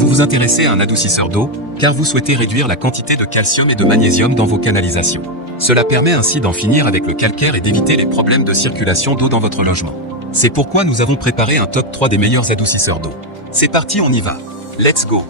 Vous vous intéressez à un adoucisseur d'eau, car vous souhaitez réduire la quantité de calcium et de magnésium dans vos canalisations. Cela permet ainsi d'en finir avec le calcaire et d'éviter les problèmes de circulation d'eau dans votre logement. C'est pourquoi nous avons préparé un top 3 des meilleurs adoucisseurs d'eau. C'est parti, on y va. Let's go.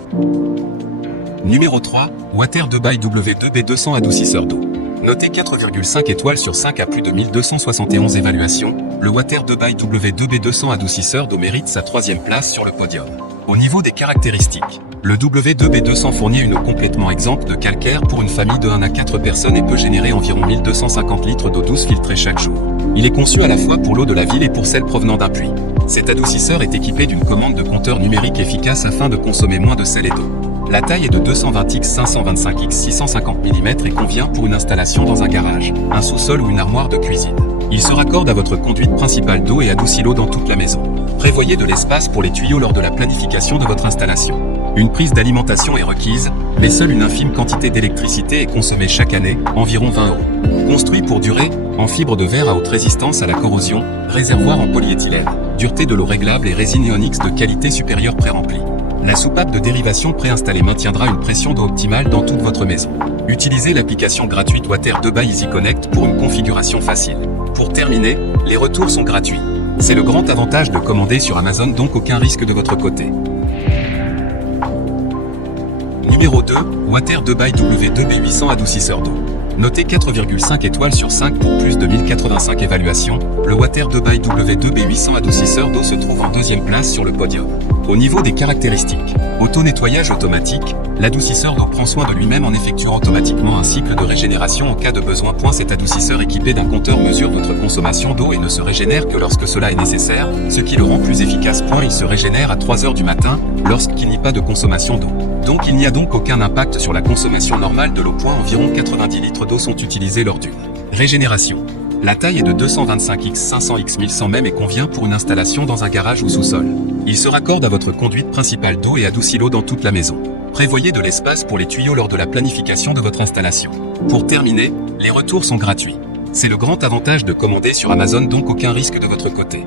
Numéro 3, Water 2by W2B200 adoucisseur d'eau. Noté 4,5 étoiles sur 5 à plus de 1271 évaluations, le Water 2by W2B200 adoucisseur d'eau mérite sa 3e place sur le podium. Au niveau des caractéristiques, le W2B200 fournit une eau complètement exempte de calcaire pour une famille de 1 à 4 personnes et peut générer environ 1250 litres d'eau douce filtrée chaque jour. Il est conçu à la fois pour l'eau de la ville et pour celle provenant d'un puits. Cet adoucisseur est équipé d'une commande de compteur numérique efficace afin de consommer moins de sel et d'eau. La taille est de 220x 525x 650 mm et convient pour une installation dans un garage, un sous-sol ou une armoire de cuisine. Il se raccorde à votre conduite principale d'eau et adoucit l'eau dans toute la maison. Prévoyez de l'espace pour les tuyaux lors de la planification de votre installation. Une prise d'alimentation est requise, mais seule une infime quantité d'électricité est consommée chaque année, environ 20 €. Construit pour durer, en fibre de verre à haute résistance à la corrosion, réservoir en polyéthylène, dureté de l'eau réglable et résine Ionix de qualité supérieure pré-remplie. La soupape de dérivation préinstallée maintiendra une pression d'eau optimale dans toute votre maison. Utilisez l'application gratuite Water 2by EasyConnect pour une configuration facile. Pour terminer, les retours sont gratuits. C'est le grand avantage de commander sur Amazon, donc aucun risque de votre côté. Numéro 2, Water 2by W2B800 adoucisseur d'eau. Noté 4,5 étoiles sur 5 pour plus de 1085 évaluations, le Water 2by W2B800 adoucisseur d'eau se trouve en 2e place sur le podium. Au niveau des caractéristiques, auto-nettoyage automatique, l'adoucisseur d'eau prend soin de lui-même en effectuant automatiquement un cycle de régénération en cas de besoin. Cet adoucisseur équipé d'un compteur mesure votre consommation d'eau et ne se régénère que lorsque cela est nécessaire, ce qui le rend plus efficace. Il se régénère à 3 h du matin, lorsqu'il n'y a pas de consommation d'eau. Donc il n'y a donc aucun impact sur la consommation normale de l'eau. Environ 90 litres d'eau sont utilisés lors d'une régénération. La taille est de 225x 500x 1100 mm et convient pour une installation dans un garage ou sous-sol. Il se raccorde à votre conduite principale d'eau et adoucit l'eau dans toute la maison. Prévoyez de l'espace pour les tuyaux lors de la planification de votre installation. Pour terminer, les retours sont gratuits. C'est le grand avantage de commander sur Amazon, donc aucun risque de votre côté.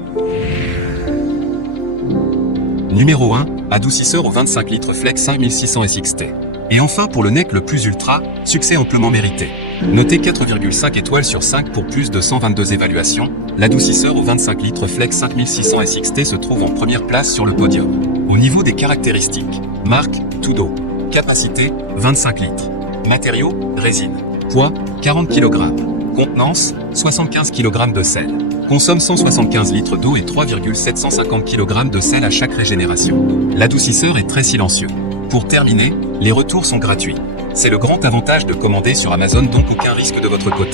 Numéro 1, adoucisseur au 25 litres Flex 5600 SXT. Et enfin pour le NEC le plus ultra, succès amplement mérité. Noté 4,5 étoiles sur 5 pour plus de 122 évaluations, l'adoucisseur au 25 litres Flex 5600 SXT se trouve en première place sur le podium. Au niveau des caractéristiques, marque, Tudo. Capacité, 25 litres. Matériaux, résine. Poids, 40 kg. Contenance, 75 kg de sel. Consomme 175 litres d'eau et 3,750 kg de sel à chaque régénération. L'adoucisseur est très silencieux. Pour terminer, les retours sont gratuits. C'est le grand avantage de commander sur Amazon, donc aucun risque de votre côté.